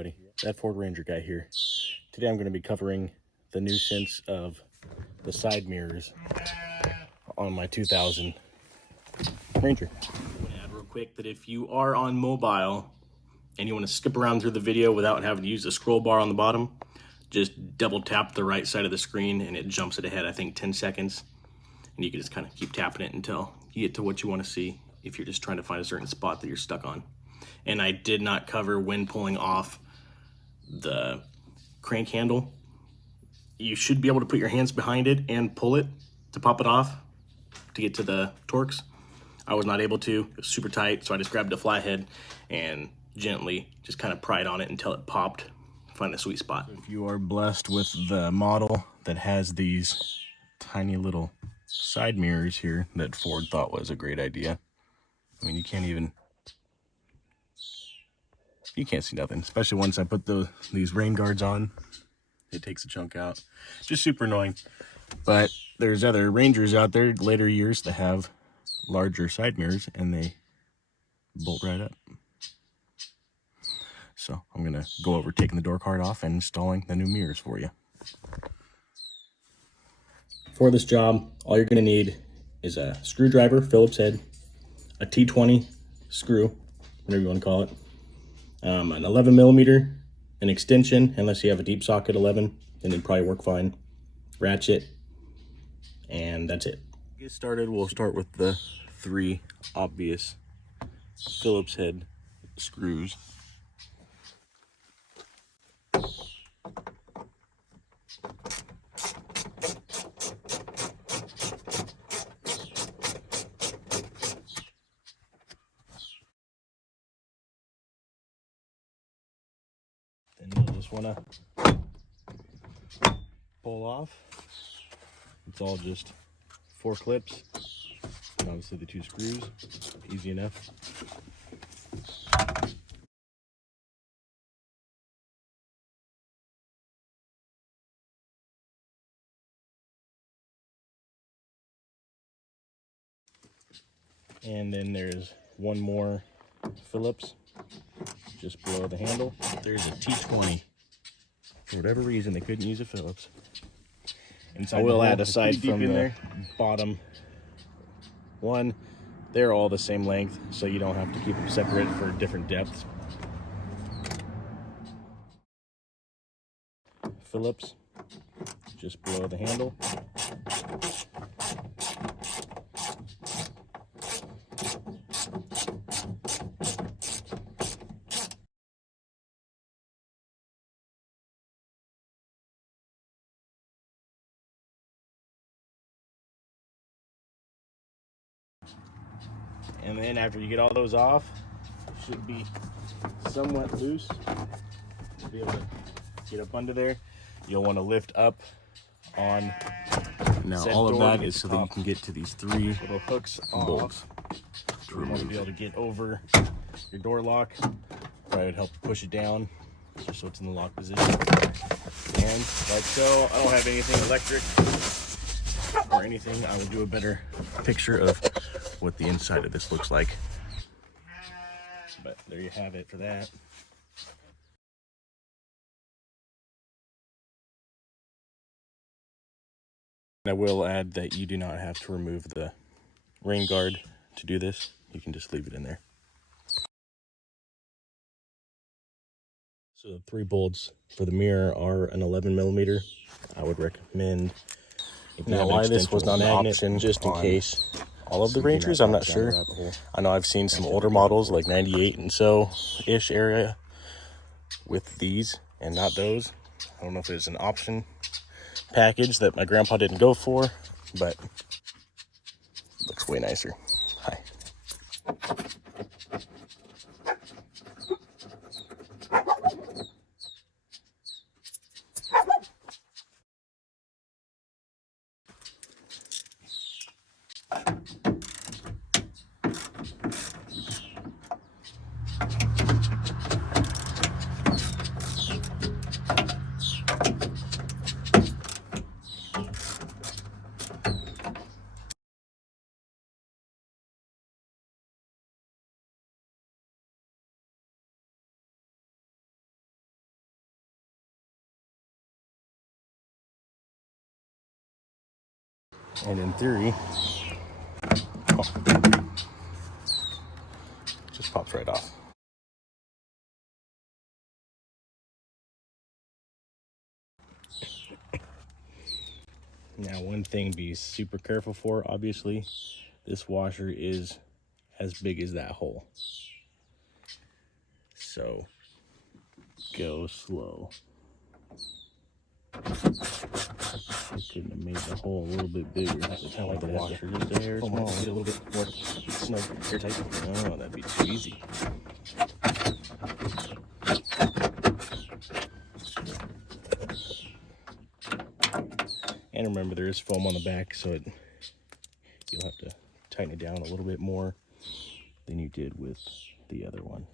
everybody, that Ford Ranger guy here. Today I'm going to be covering the nuisance of the side mirrors on my 2000 Ranger. I'm going to add real quick that if you are on mobile and you want to skip around through the video without having to use the scroll bar on the bottom, just double tap the right side of the screen and it jumps it ahead, I think 10 seconds. And you can just kind of keep tapping it until you get to what you want to see if you're just trying to find a certain spot that you're stuck on. And I did not cover when pulling off the crank handle. You should be able to put your hands behind it and pull it to pop it off to get to the Torx. I was not able to. It was super tight, so I just grabbed a flathead and gently just kind of pried on it until it popped. Find a sweet spot. If you are blessed with the model that has these tiny little side mirrors here that Ford thought was a great idea. I mean, you can't see nothing, especially once I put these rain guards on. It takes a chunk out. Just super annoying. But there's other Rangers out there later years that have larger side mirrors and they bolt right up. So I'm gonna go over taking the door card off and installing the new mirrors for you. For this job, all you're gonna need is a screwdriver, Phillips head, a T20 screw, whatever you want to call it, an 11mm, an extension, unless you have a deep socket 11, then it'd probably work fine, ratchet, and that's it. To get started, we'll start with the 3 obvious Phillips head screws. Then you'll just want to pull off. It's all just 4 clips, and obviously the 2 screws. Easy enough. And then there's one more Phillips just below the handle. There's a T20. For whatever reason, they couldn't use a Phillips. Inside I will add, aside from the bottom one, they're all the same length, so you don't have to keep them separate for different depths. Phillips just below the handle. And then after you get all those off, it should be somewhat loose. You'll be able to get up under there. You'll want to lift up on. Now all of that is so that you can get to these 3 little hooks bolts. You want to be able to get over your door lock. Probably would help push it down just so it's in the lock position. And like so, I don't have anything electric or anything. I will do a better picture of what the inside of this looks like. But there you have it for that. I will add that you do not have to remove the rain guard to do this. You can just leave it in there. So the 3 bolts for the mirror are an 11mm. I would recommend. Now why this was not an option, just in case all of the Rangers, I'm not sure. I know I've seen some older models like 98 and so-ish area with these and not those. I don't know if there's an option package that my grandpa didn't go for, but it looks way nicer. Hi. And in theory, oh, just pops right off. Now, one thing to be super careful for, obviously, this washer is as big as that hole. So, go slow. I couldn't have made the hole a little bit bigger. That's kind of like the washer, just a hair small. Get a little bit more snug, airtight. Oh, that'd be too easy. And remember, there is foam on the back, so you'll have to tighten it down a little bit more than you did with the other one,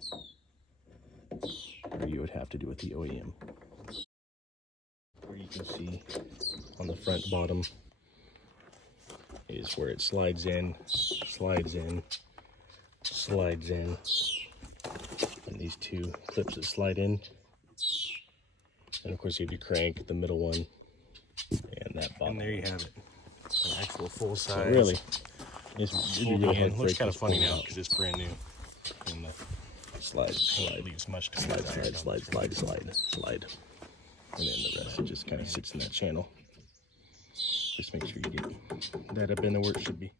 or you would have to do with the OEM. Where you can see on the front bottom is where it slides in, slides in, slides in, and these two clips that slide in. And of course you have your crank, the middle one, and that bottom. And there you have it, an actual full size. So really, it's really looks kind of funny now because it's brand new. And the slide leaves much to slide, and then the rest just kind of sits in that channel. Just make sure you get that up in there where it should be.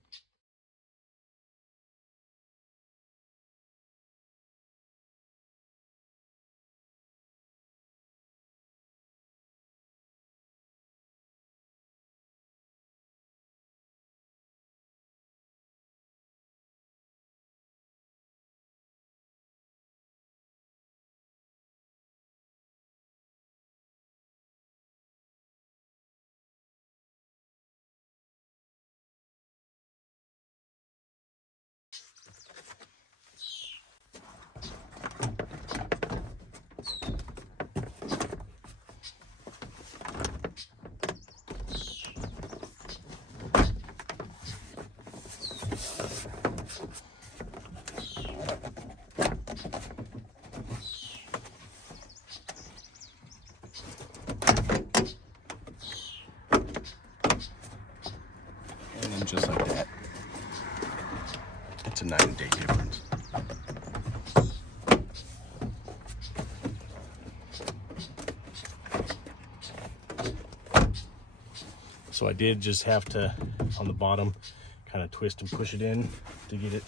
Just like that. It's a 9-day difference. So I did just have to, on the bottom, kind of twist and push it in to get it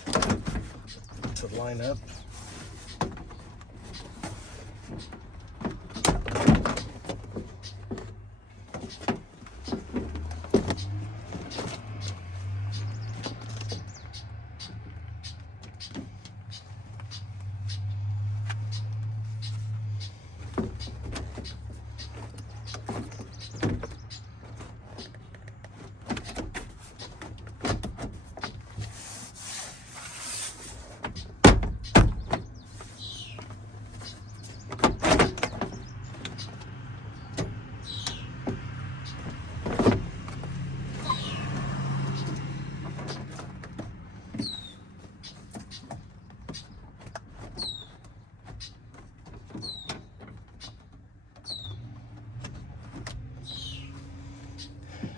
to line up.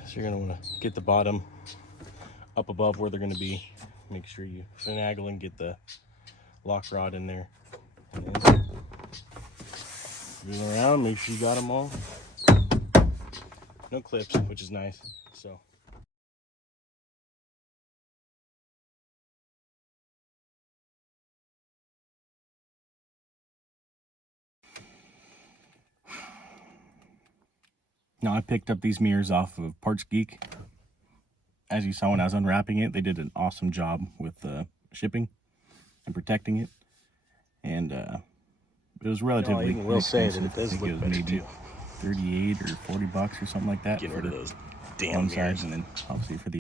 So you're gonna wanna get the bottom up above where they're gonna be. Make sure you finagle and get the lock rod in there. And then move around, make sure you got them all. No clips, which is nice. So. Now I picked up these mirrors off of Parts Geek. As you saw when I was unwrapping it, they did an awesome job with shipping and protecting it. And it was relatively I will say that it does look better maybe too. 38 or 40 bucks or something like that. Get rid of those damn one mirrors. side, and then obviously for the